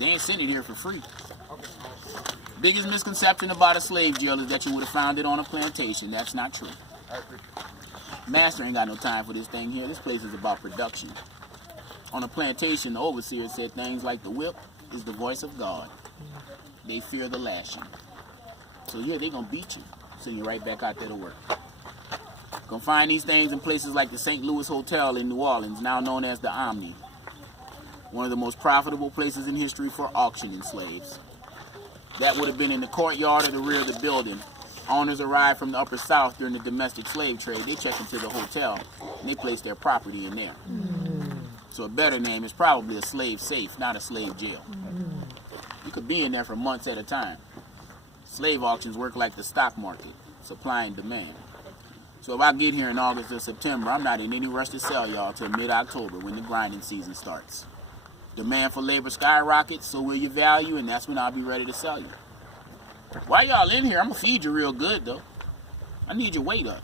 They ain't sending it here for free. Biggest misconception about a slave jail is that you would have found it on a plantation. That's not true. Master ain't got no time for this thing here. This place is about production. On a plantation, the overseer said things like the whip is the voice of God. They fear the lashing. So yeah, they gonna beat you. Send you right back out there to work. Gonna find these things in places like the St. Louis Hotel in New Orleans, now known as the Omni. One of the most profitable places in history for auctioning slaves. That would have been in the courtyard or the rear of the building. Owners arrived from the upper south during the domestic slave trade. They check into the hotel and they place their property in there. So a better name is probably a slave safe, not a slave jail. You could be in there for months at a time. Slave auctions work like the stock market, supply and demand. So if I get here in August or September, I'm not in any rush to sell y'all till mid-October when the grinding season starts. Demand for labor skyrockets, so will your value, and that's when I'll be ready to sell you. While y'all in here, I'm gonna feed you real good though. I need your weight up.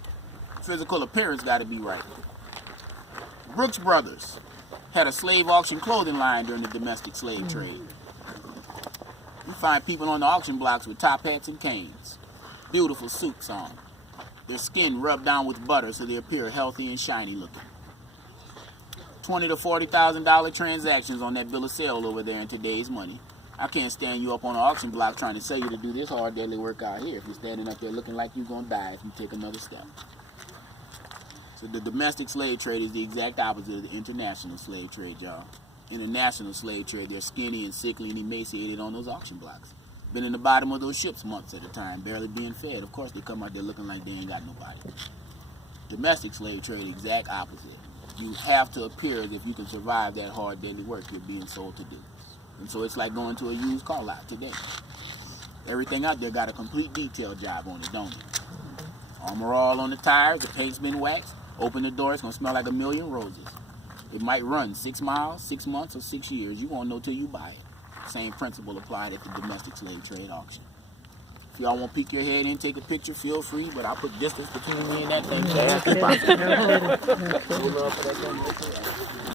Physical appearance gotta be right. Brooks Brothers had a slave auction clothing line during the domestic slave trade. You find people on the auction blocks with top hats and canes, beautiful suits on, their skin rubbed down with butter so they appear healthy and shiny looking. $20,000 to $40,000 transactions on that bill of sale over there in today's money. I can't stand you up on an auction block trying to sell you to do this hard daily work out here if you're standing up there looking like you're gonna die if you take another step. So the domestic slave trade is the exact opposite of the international slave trade, y'all. International slave trade, they're skinny and sickly and emaciated on those auction blocks. Been in the bottom of those ships months at a time, barely being fed. Of course they come out there looking like they ain't got nobody. Domestic slave trade, exact opposite. You have to appear as if you can survive that hard daily work you're being sold to do. And so it's like going to a used car lot today. Everything out there got a complete detail job on it, don't it? Armor all on the tires, the paint's been waxed. Open the door, it's gonna smell like a million roses. It might run 6 miles, 6 months, or 6 years. You won't know till you buy it. Same principle applied at the domestic slave trade auction. If y'all want to peek your head in, take a picture, feel free, but I'll put distance between me and that thing.